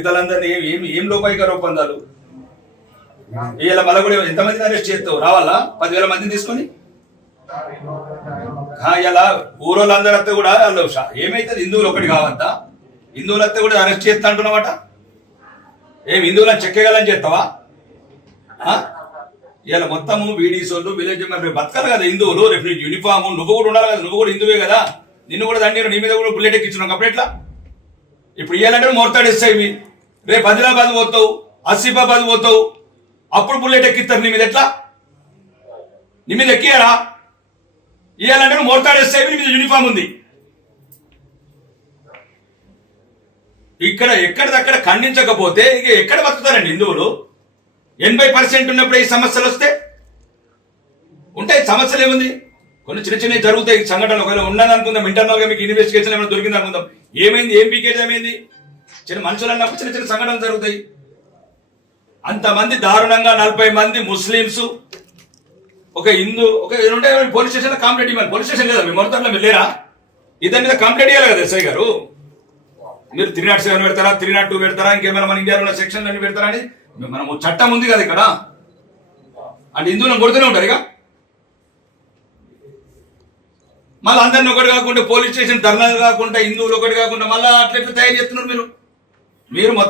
ఇతరులందరినీ ఏం లోపాయికార ఒప్పందాలు ఇలా మళ్ళీ కూడా ఎంతమందిని అరెస్ట్ చేస్తావు రావాలా 10,000 మందిని తీసుకొని ఇలా ఊరోళ్ళందరితో కూడా ఏమైతుంది హిందువులు ఒకటి కావద్దా హిందువులతో కూడా అరెస్ట్ చేస్తా అంటున్నావట ఏం హిందువులను చెక్కగలని చేస్తావా ఇలా మొత్తము వీడీసోళ్ళు విలేజ్ మరి బతకాలి కదా హిందువులు రేపు యూనిఫామ్ నువ్వు కూడా ఉండాలి కదా నువ్వు కూడా హిందువే కదా నిన్ను కూడా దండి నీ మీద కూడా బుల్లెట్ ఎక్కించున్నావు అప్పుడు ఎట్లా ఇప్పుడు ఇవ్వాలంటే మోర్తాడేస్తాయి రేపు ఆదిలాబాద్ పోతావు ఆసిఫాబాద్ పోతావు అప్పుడు బుల్లెట్ ఎక్కిస్తారు నీ మీద ఎట్లా నీ మీద ఎక్కియారా ఇవ్వాలంటే నువ్వు మోర్తాడేస్తాయి నీ మీద యూనిఫామ్ ఉంది ఇక్కడ ఎక్కడిదక్కడ ఖండించకపోతే ఇక ఎక్కడ బతుకుతారండి హిందువులు 80% ఉన్నప్పుడు ఈ సమస్యలు వస్తే ఉంటాయి సమస్యలు ఏముంది కొన్ని చిన్న చిన్నవి జరుగుతాయి సంఘటనలు ఒకవేళ ఉన్నాను అనుకుందాం ఇంటర్నల్ గా మీకు ఇన్వెస్టిగేషన్ ఏమైనా దొరికింది అనుకుందాం ఏమైంది ఏం పీకేది ఏమైంది చిన్న మనుషులు అన్నప్పుడు చిన్న చిన్న సంఘటనలు జరుగుతాయి అంతమంది దారుణంగా 40 మంది ముస్లింస్ ఒక హిందూ ఒక ఉంటే పోలీస్ స్టేషన్ లో కంప్లైంట్ ఇవ్వాలి పోలీస్ స్టేషన్ లేదా మీ మొత్తంలో మీరు లేరా ఇద్దరి మీద కంప్లైంట్ ఇవ్వాలి కదా ఎస్ఐ గారు మీరు 307 పెడతారా 302 పెడతారా ఇంకేమైనా మన ఇండియాలో ఉన్న సెక్షన్ అన్ని పెడతారా అని మనము చట్టం ఉంది కదా ఇక్కడ అంటే హిందువులను కొడుతూనే ఉంటారు ఇక మళ్ళీ అందరిని ఒకటి కాకుండా పోలీస్ స్టేషన్ ధర్నాలు కాకుండా హిందువులు ఒకటి కాకుండా మళ్ళీ అట్లా తయారు చేస్తున్నారు మీరు మొత్తం